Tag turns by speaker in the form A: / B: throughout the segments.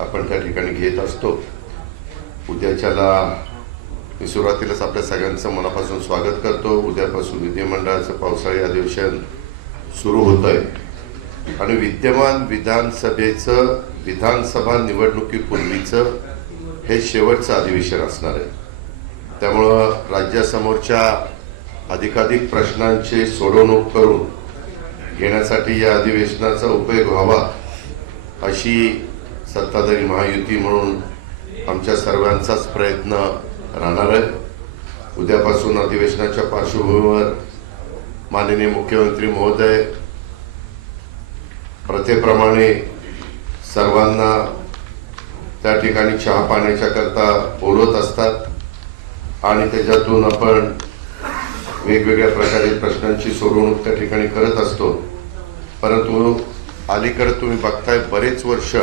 A: आपण त्या ठिकाणी घेत असतो. उद्याच्याला मी सुरुवातीलाच आपल्या सगळ्यांचं मनापासून स्वागत करतो. उद्यापासून विधिमंडळाचं पावसाळी अधिवेशन सुरू होत आहे आणि विद्यमान विधानसभेचं विधानसभा निवडणुकीपूर्वीचं हे शेवटचं अधिवेशन असणार आहे. त्यामुळं राज्यासमोरच्या अधिकाधिक प्रश्नांची सोडवणूक करून घेण्यासाठी या अधिवेशनाचा उपयोग व्हावा अशी सत्ताधारी महायुती म्हणून आमच्या सर्वांचाच प्रयत्न राहणार आहे. उद्यापासून अधिवेशनाच्या पार्श्वभूमीवर माननीय मुख्यमंत्री महोदय प्रथेप्रमाणे सर्वांना त्या ठिकाणी चहा पाण्याच्या करता बोलवत असतात आणि त्याच्यातून आपण वेगवेगळ्या प्रकारे प्रश्नांची सोडवणूक त्या ठिकाणी करत असतो. परंतु अलीकडे तुम्ही बघताय बरेच वर्ष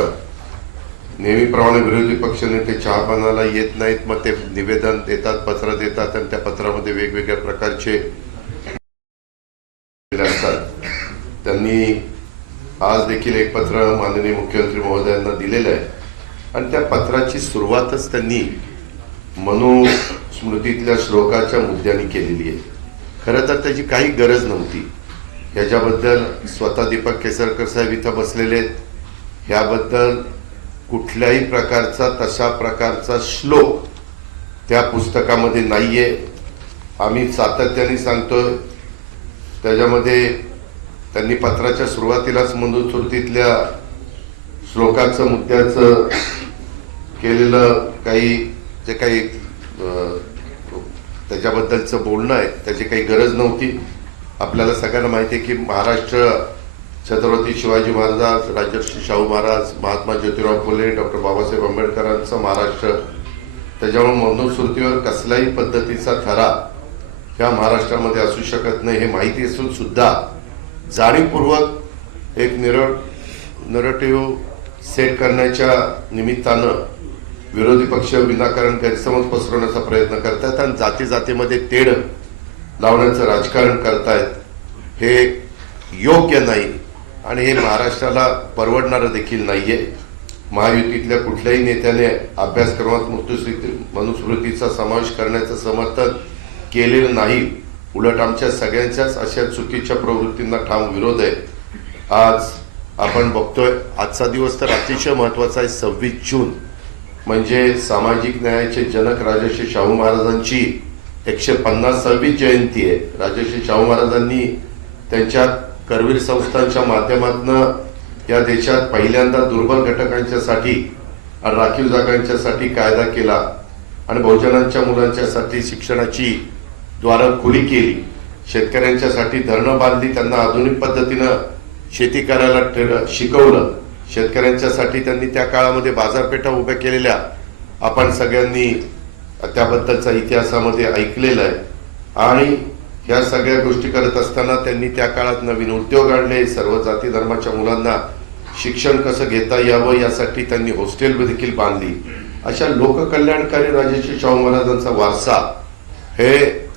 A: नेहमीप्रमाणे विरोधी पक्षनेते चहापानाला येत नाहीत मग ते निवेदन देतात पत्र देतात आणि त्या पत्रामध्ये वेगवेगळ्या प्रकारचे असतात त्यांनी आज देखील एक पत्र माननीय मुख्यमंत्री महोदयांना दिलेलं आहे. आणि त्या पत्राची सुरुवातच त्यांनी मनुस्मृतीतल्या श्लोकाच्या मुद्द्याने केलेली आहे. खरं तर त्याची काही गरज नव्हती. ह्याच्याबद्दल स्वतः दीपक केसरकर साहेब इथं बसलेले आहेत. ह्याबद्दल कुठल्याही प्रकारचा तशा प्रकारचा श्लोक त्या पुस्तकामध्ये नाही आहे आम्ही सातत्याने सांगतोय. त्याच्यामध्ये त्यांनी पत्राच्या सुरुवातीलाच मनुस्मृतीतल्या श्लोकाचं मुद्द्याचं केलेलं काही जे काही त्याच्याबद्दलचं बोलणं आहे त्याची काही गरज नव्हती. आपल्याला सगळ्यांना माहिती आहे की महाराष्ट्र छत्रपती शिवाजी महाराज राजर्षी शाहू महाराज महात्मा ज्योतिराव फुले डॉक्टर बाबासाहेब आंबेडकरांचं महाराष्ट्र. त्याच्यामुळे मनुस्मृतीवर कसल्याही पद्धतीचा थरा ह्या महाराष्ट्रामध्ये असू शकत नाही हे माहिती असून सुद्धा जाणीवपूर्वक एक निर नरेटिव्ह सेट करण्याच्या निमित्तानं विरोधी पक्ष विनाकारण गैरसमज पसरवण्याचा प्रयत्न करतायत आणि जाती जातीमध्ये तेढ लावण्याचं राजकारण करतायत हे योग्य नाही. आणि हे महाराष्ट्राला परवडणारं देखील नाही आहे महायुतीतल्या कुठल्याही नेत्याने अभ्यासक्रमात मृत्यूस्मृती मनुस्मृतीचा समावेश करण्याचं समर्थन केलेलं नाही. उलट आमच्या सगळ्यांच्याच अशा चुकीच्या प्रवृत्तींना ठाम विरोध आहे. आज आपण बघतोय आजचा दिवस तर अतिशय महत्त्वाचा आहे सव्वीस जून. म्हणजे सामाजिक न्यायाचे जनक राजर्षी शाहू महाराजांची एकशे पन्नासावी जयंती आहे. राजर्षी शाहू महाराजांनी त्यांच्या करवीर संस्थांच्या माध्यमातून या देशात पहिल्यांदा दुर्बल घटकांच्यासाठी आणि राखीव जागांच्यासाठी कायदा केला आणि बहुजनांच्या मुलांच्यासाठी शिक्षणाची द्वारं खुली केली. शेतकऱ्यांच्यासाठी धरणं बांधली त्यांना आधुनिक पद्धतीनं शेती करायला शिकवलं. शेतकऱ्यांच्यासाठी त्यांनी त्या काळामध्ये बाजारपेठा उभ्या केलेल्या. आपण सगळ्यांनी त्याबद्दलचा इतिहासामध्ये ऐकलेलं आहे. आणि ह्या सगळ्या गोष्टी करत असताना त्यांनी त्या काळात नवीन उद्योग आणले. सर्व जाती धर्माच्या मुलांना शिक्षण कसं घेता यावं यासाठी त्यांनी हॉस्टेल देखील बांधली. अशा लोककल्याणकारी राजेश्री शाहू महाराजांचा वारसा हे